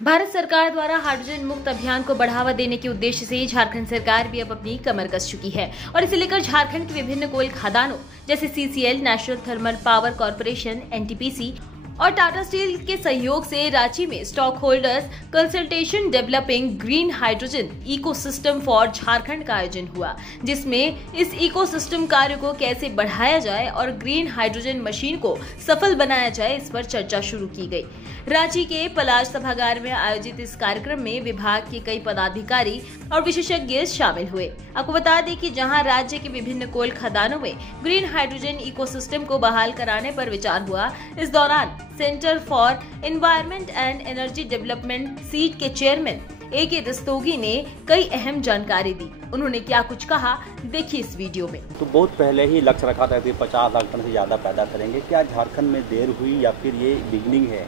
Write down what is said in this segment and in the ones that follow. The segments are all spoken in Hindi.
भारत सरकार द्वारा हाइड्रोजन मुक्त अभियान को बढ़ावा देने के उद्देश्य से झारखंड सरकार भी अब अपनी कमर कस चुकी है और इसे लेकर झारखंड के विभिन्न कोल खदानों जैसे CCL, national thermal power corporation, NTPC और टाटा स्टील के सहयोग से रांची में stock holders consultation developing green hydrogen ecosystem for Jharkhand का आयोजन हुआ, जिसमें इस इकोसिस्टम कार्य को कैसे बढ़ाया जाए और ग्रीन हाइड्रोजन मशीन को सफल बनाया जाए, इस पर चर्चा शुरू की गई। रांची के पलाश सभागार में आयोजित इस कार्यक्रम में विभाग के कई पदाधिकारी और विशेषज्ञ शामिल हुए। आपको बता दें कि जहां राज्य के विभिन्न कोल खदानों में ग्रीन हाइड्रोजन इकोसिस्टम को बहाल कराने पर विचार हुआ, इस दौरान centre for environment and energy development seat के चेयरमैन ए.के. रस्तोगी ने कई अहम जानकारी दी। उन्होंने क्या कुछ कहा, देखिए इस वीडियो में। तो बहुत पहले ही लक्ष्य रखा था कि 50 लाख टन से ज़्यादा पैदा करेंगे। क्या झारखंड में देर हुई या फिर ये बिगनिंग है?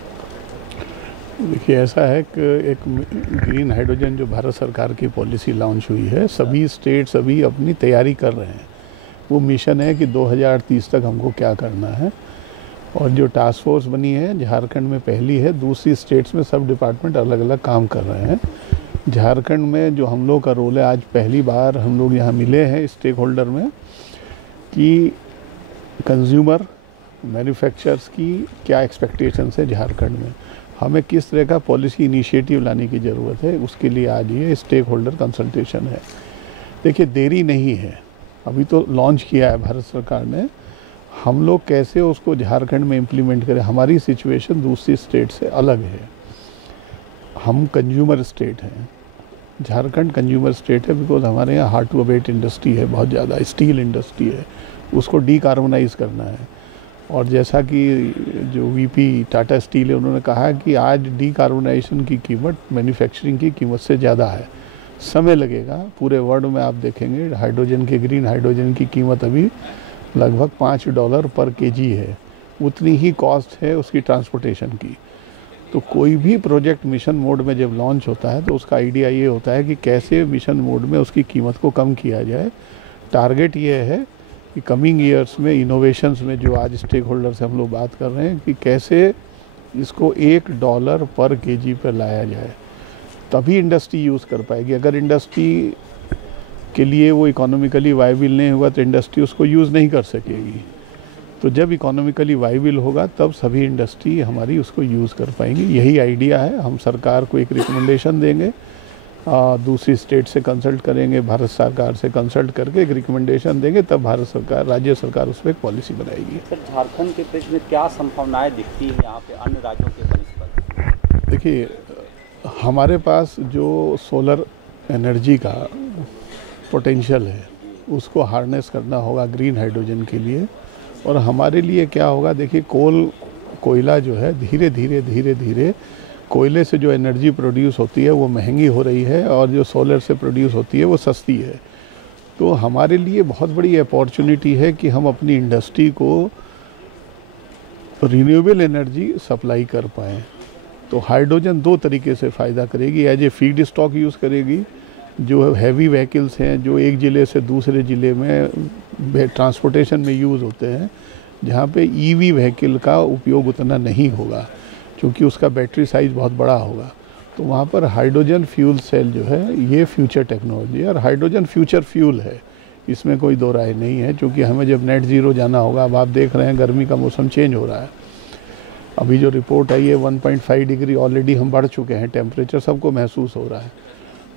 देखिए, ऐसा है कि एक ग्रीन हाइड्रोजन जो भारत सरकार की पॉलिसी लॉन्च हुई है, सभी स्टेट्स अभी अपनी तैयारी कर रहे हैं। वो मिशन है कि 2030 तक हमको क्या करना है, और जो टास्क फोर्स बनी है झारखंड में पहली है, दूसरी स्टेट्स में सब डिपार्टमेंट अलग अलग काम कर रहे हैं। झारखंड में जो हम लोग का रोल है, आज पहली बार हम लोग यहाँ मिले हैं स्टेक होल्डर में कि कंज्यूमर मैन्युफैक्चरर्स की क्या एक्सपेक्टेशंस है झारखंड में, हमें किस तरह का पॉलिसी इनिशिएटिव लाने की ज़रूरत है, उसके लिए आज ये स्टेक होल्डर कंसल्टेशन है। देखिए, देरी नहीं है, अभी तो लॉन्च किया है भारत सरकार ने। हम लोग कैसे उसको झारखंड में इम्प्लीमेंट करें, हमारी सिचुएशन दूसरी स्टेट से अलग है। हम कंज्यूमर स्टेट हैं, झारखंड कंज्यूमर स्टेट है, बिकॉज हमारे यहाँ हार्ड टू अबेट इंडस्ट्री है, बहुत ज़्यादा स्टील इंडस्ट्री है, उसको डीकार्बनाइज करना है। और जैसा कि जो वीपी टाटा स्टील है, उन्होंने कहा कि आज डीकार्बनाइजेशन की कीमत मैन्युफैक्चरिंग की कीमत से ज़्यादा है, समय लगेगा। पूरे वर्ल्ड में आप देखेंगे हाइड्रोजन के ग्रीन हाइड्रोजन की कीमत अभी लगभग $5 पर केजी है, उतनी ही कॉस्ट है उसकी ट्रांसपोर्टेशन की। तो कोई भी प्रोजेक्ट मिशन मोड में जब लॉन्च होता है तो उसका आइडिया ये होता है कि कैसे मिशन मोड में उसकी कीमत को कम किया जाए। टारगेट ये है कि कमिंग ईयर्स में इनोवेशंस में जो आज स्टेक होल्डर से हम लोग बात कर रहे हैं कि कैसे इसको $1 पर केजी पर लाया जाए, तभी इंडस्ट्री यूज़ कर पाएगी। अगर इंडस्ट्री के लिए वो इकोनॉमिकली वायबल नहीं होगा तो इंडस्ट्री उसको यूज़ नहीं कर सकेगी। तो जब इकोनॉमिकली वायबल होगा तब सभी इंडस्ट्री हमारी उसको यूज़ कर पाएंगी। यही आइडिया है। हम सरकार को एक रिकमेंडेशन देंगे, दूसरी स्टेट से कंसल्ट करेंगे, भारत सरकार से कंसल्ट करके एक रिकमेंडेशन देंगे, तब भारत सरकार, राज्य सरकार उस पर एक पॉलिसी बनाएगी। सर, झारखंड के पेज में क्या संभावनाएं दिखती है यहाँ पे अन्य राज्यों के बनस्पत? देखिए, हमारे पास जो सोलर एनर्जी का पोटेंशियल है उसको हार्नेस करना होगा ग्रीन हाइड्रोजन के लिए। और हमारे लिए क्या होगा, देखिए, कोयला जो है धीरे धीरे कोयले से जो एनर्जी प्रोड्यूस होती है वो महंगी हो रही है, और जो सोलर से प्रोड्यूस होती है वो सस्ती है। तो हमारे लिए बहुत बड़ी अपॉर्चुनिटी है कि हम अपनी इंडस्ट्री को रिन्यूएबल एनर्जी सप्लाई कर पाएँ। तो हाइड्रोजन दो तरीके से फ़ायदा करेगी। As a feedstock use करेगी, जो हैवी व्हीकल्स हैं जो एक ज़िले से दूसरे ज़िले में ट्रांसपोर्टेशन में यूज़ होते हैं, जहाँ पे ईवी व्हीकल का उपयोग उतना नहीं होगा क्योंकि उसका बैटरी साइज़ बहुत बड़ा होगा। तो वहाँ पर हाइड्रोजन फ्यूल सेल जो है ये फ्यूचर टेक्नोलॉजी है, और हाइड्रोजन फ्यूचर फ्यूल है, इसमें कोई दो राय नहीं है। क्योंकि हमें जब नेट ज़ीरो जाना होगा, अब आप देख रहे हैं गर्मी का मौसम चेंज हो रहा है, अभी जो रिपोर्ट आई है 1.5 डिग्री ऑलरेडी हम बढ़ चुके हैं, टेम्परेचर सबको महसूस हो रहा है।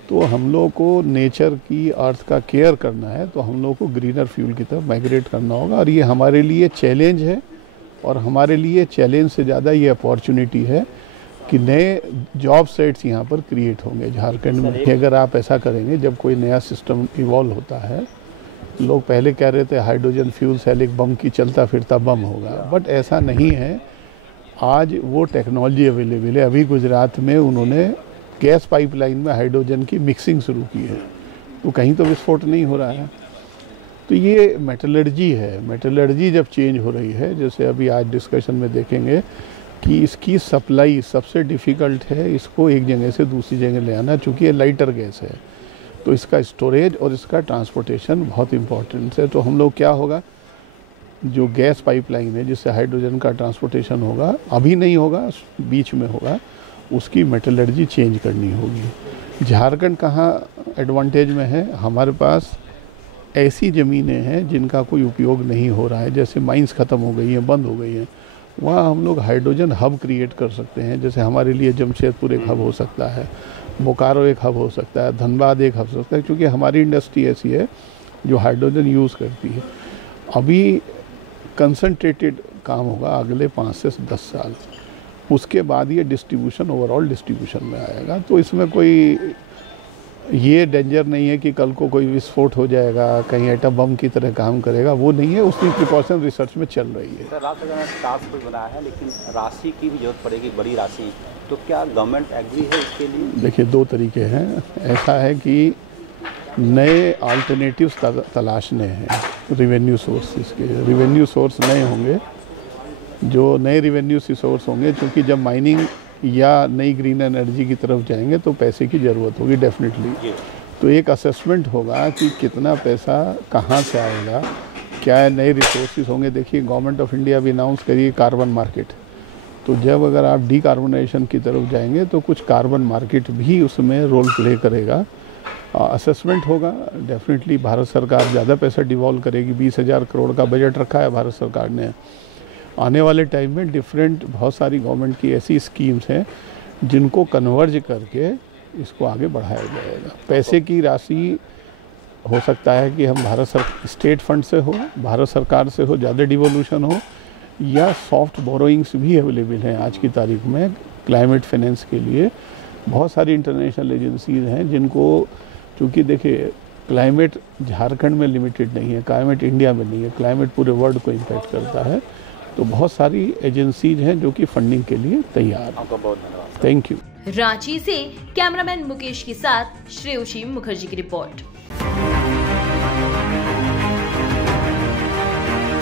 तो हम लोग को नेचर की, अर्थ का केयर करना है, तो हम लोग को ग्रीनर फ्यूल की तरफ माइग्रेट करना होगा। और ये हमारे लिए चैलेंज है, और हमारे लिए चैलेंज से ज़्यादा ये अपॉर्चुनिटी है कि नए जॉब सेट्स यहाँ पर क्रिएट होंगे झारखंड में। अगर आप ऐसा करेंगे, जब कोई नया सिस्टम इवॉल्व होता है, लोग पहले कह रहे थे हाइड्रोजन फ्यूल सेल एक बम की चलता फिरता बम होगा, बट ऐसा नहीं है। आज वो टेक्नोलॉजी अवेलेबल है। अभी गुजरात में उन्होंने गैस पाइपलाइन में हाइड्रोजन की मिक्सिंग शुरू की है, तो कहीं तो विस्फोट नहीं हो रहा है। तो ये मेटलर्जी है। मेटलर्जी जब चेंज हो रही है, जैसे अभी आज डिस्कशन में देखेंगे कि इसकी सप्लाई सबसे डिफ़िकल्ट है, इसको एक जगह से दूसरी जगह ले आना, चूँकि ये लाइटर गैस है, तो इसका स्टोरेज और इसका ट्रांसपोर्टेशन बहुत इम्पोर्टेंट है। तो हम लोग क्या होगा, जो गैस पाइपलाइन है जिससे हाइड्रोजन का ट्रांसपोर्टेशन होगा, अभी नहीं होगा, बीच में होगा, उसकी मेटलर्जी चेंज करनी होगी। झारखंड कहाँ एडवांटेज में है, हमारे पास ऐसी ज़मीनें हैं जिनका कोई उपयोग नहीं हो रहा है, जैसे माइंस ख़त्म हो गई हैं, बंद हो गई हैं, वहाँ हम लोग हाइड्रोजन हब क्रिएट कर सकते हैं। जैसे हमारे लिए जमशेदपुर एक हब हो सकता है, बोकारो एक हब हो सकता है, धनबाद एक हब हो सकता है, क्योंकि हमारी इंडस्ट्री ऐसी है जो हाइड्रोजन यूज़ करती है। अभी कंसंट्रेटेड काम होगा अगले 5 से 10 साल, उसके बाद ये डिस्ट्रीब्यूशन ओवरऑल डिस्ट्रीब्यूशन में आएगा। तो इसमें कोई ये डेंजर नहीं है कि कल को कोई विस्फोट हो जाएगा, कहीं एटम बम की तरह काम करेगा, वो नहीं है। उसकी प्रिकॉशन रिसर्च में चल रही है। सर, राज्य सरकार ने टास्क फोर्स बनाया है, लेकिन राशि की भी जरूरत पड़ेगी, बड़ी राशि, तो क्या गवर्नमेंट एग्री है इसके लिए? देखिए, 2 तरीके हैं। ऐसा है कि नए अल्टरनेटिव्स तलाशने हैं रिवेन्यू सोर्सेज के। रिवेन्यू सोर्स नए होंगे, जो नए रिवेन्यू सोर्स होंगे, क्योंकि जब माइनिंग या नई ग्रीन एनर्जी की तरफ जाएंगे तो पैसे की ज़रूरत होगी डेफिनेटली। तो एक असेसमेंट होगा कि कितना पैसा कहाँ से आएगा, क्या नए रिसोर्सेज होंगे। देखिए, गवर्नमेंट ऑफ इंडिया भी अनाउंस करिए कार्बन मार्केट, तो जब अगर आप डीकार्बोनाइजेशन की तरफ जाएंगे तो कुछ कार्बन मार्केट भी उसमें रोल प्ले करेगा। असेसमेंट होगा, डेफिनेटली भारत सरकार ज़्यादा पैसा डिवॉल्व करेगी। 20,000 करोड़ का बजट रखा है भारत सरकार ने। आने वाले टाइम में डिफरेंट बहुत सारी गवर्नमेंट की ऐसी स्कीम्स हैं जिनको कन्वर्ज करके इसको आगे बढ़ाया जाएगा। पैसे की राशि हो सकता है कि हम स्टेट फंड से हो, भारत सरकार से हो, ज़्यादा डिवोल्यूशन हो, या सॉफ्ट बोरोइंग्स भी अवेलेबल हैं आज की तारीख में क्लाइमेट फाइनेंस के लिए। बहुत सारी इंटरनेशनल एजेंसीज हैं जिनको, चूँकि देखिए क्लाइमेट झारखंड में लिमिटेड नहीं है, क्लाइमेट इंडिया में नहीं है, क्लाइमेट पूरे वर्ल्ड को इम्पैक्ट करता है। तो बहुत सारी एजेंसीज हैं जो कि फंडिंग के लिए तैयार हैं। आपका बहुत धन्यवाद। Thank you. रांची से कैमरामैन मुकेश के साथ श्रेयोशी मुखर्जी की रिपोर्ट।